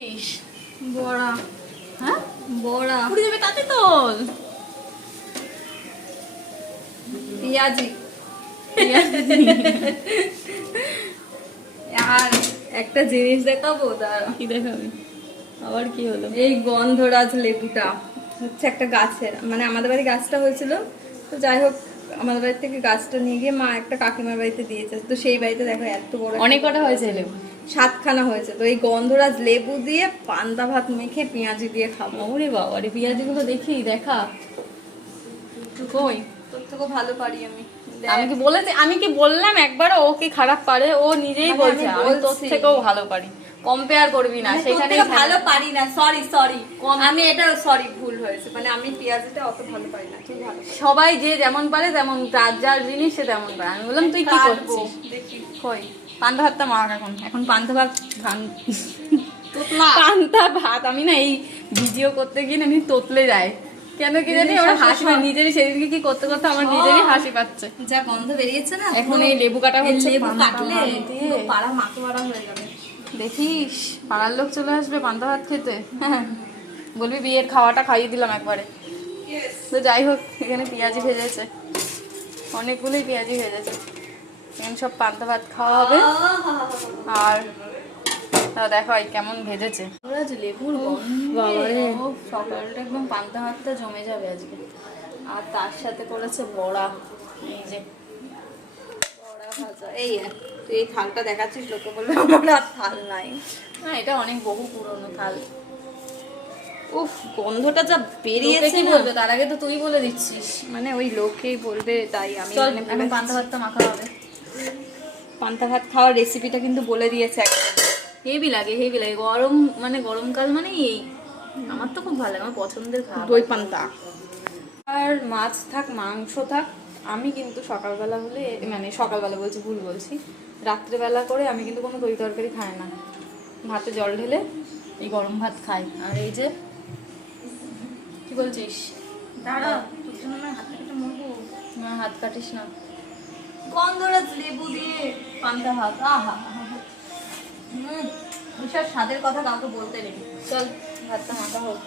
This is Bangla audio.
বড়া, হ্যাঁ বড়া, পুরি দেবে তাতে তোল পেঁয়াজি। আর একটা জিনিস দেখাবো, দাঁড়া। কি দেখাবি আবার? কি হলো? এই গন্ধরাজ লেবুটা হচ্ছে একটা গাছের, মানে আমাদের বাড়ি গাছটা হয়েছিল, তো যাই হোক আমাদের বাড়ি থেকে গাছটা নিয়ে গিয়ে মা একটা কাকিমার বাড়িতে দিয়েছে। তো সেই বাড়িতে দেখো এত বড় অনেক কটা হয়েছে লেবু? 7খানা হয়েছে। তো এই গন্ধরাজ লেবু দিয়ে পান্তা ভাত মেখে পেঁয়াজি দিয়ে খাবো। ওরে বাবা রে, পেঁয়াজিগুলো দেখি দেখা। কই তোর থেকেও ভালো পারি আমি। আমি কি বললাম একবার ও কি খারাপ পারে? ও নিজেই মানে বলছে আমি আমি তোর বলছি। থেকেও ভালো পারি। কম্পেয়ার করবি না, মানে তোর সেখানেই থেকে ভালো পারি না, সরি সরি, কম। আমি এটা সরি ভুল হয়েছে, মানে আমি পেঁয়াজিটা অত ভালো পারি না, তুই ভালো পারিস। সবাই যে যেমন পারে তেমন, যার যার জিনিস সে তেমন পারে। আমি বললাম তুই কি পারবো, করছিস? দেখি। কই পান্তা ভাতটা মাখ এখন পান্তা ভাত তোতলা। পান্তা ভাত আমি না এই ভিডিও করতে গিয়ে না আমি তোতলে যায় কেন কি জানি, আমার হাসি পায় নিজেরই। সেদিনকে কি করতে করতে আমার নিজেরই হাসি পাচ্ছে। যা গন্ধ বেরিয়েছে না, এখন এই লেবু কাটা হচ্ছে, লেবু পান্তা কাটলে ভাত দিয়ে। পুরো পাড়া মাতোয়ারা হয়ে যাবে। দেখিস পাড়ার লোক চলে আসবে পান্তা ভাত খেতে। বলবি বিয়ের খাওয়াটা খাইয়ে দিলাম একবারে। তো যাই হোক, এখানে পেঁয়াজি ভেজেছে, অনেকগুলোই পেঁয়াজি ভেজেছে। এখানে সব পান্তা ভাত খাওয়া হবে। আর দেখো কেমন ভেজেছে লেবুর বাবারে। সকালটা একদম পান্তা ভাতটা জমে যাবে আজকে। আর তার সাথে করেছে বড়া, এই যে বড়া ভাজা। এই তুই এই থালটা দেখাচ্ছিস, লোকে বলবে আমার আর থাল নাই। না, এটা অনেক বহু পুরনো থাল। উফ, গন্ধটা যা লোকে বেরিয়েছে কি না, বলবে তার আগে তো তুই বলে দিচ্ছিস। মানে ওই লোকেই বলবে, তাই আমি চল মানে এখন পান্তা ভাতটা মাখা হবে। পান্তা ভাত খাওয়ার রেসিপিটা কিন্তু বলে দিয়েছে একদম। হেভি লাগে হেভি লাগে, গরম মানে গরমকাল মানে এই আমার তো খুব ভালো লাগে, আমার পছন্দের খাবার দই পান্তা। আর মাছ থাক মাংস থাক, আমি কিন্তু সকালবেলা হলে, মানে সকালবেলা বলছি ভুল বলছি, রাত্রেবেলা করে আমি কিন্তু কোনো তরি তরকারি খাই না। ভাতে জল ঢেলে এই গরম ভাত খাই। আর এই যে কি বলছিস? দাঁড়া, তোর জন্য না হাত কেটে মরবো। না হাত কাটিস না। গন্ধরাজ লেবু দিয়ে পান্তা ভাত, আহা বিশাল স্বাদের কথা কাউকে বলতে নেই। চল ভাতটা মাখা হোক।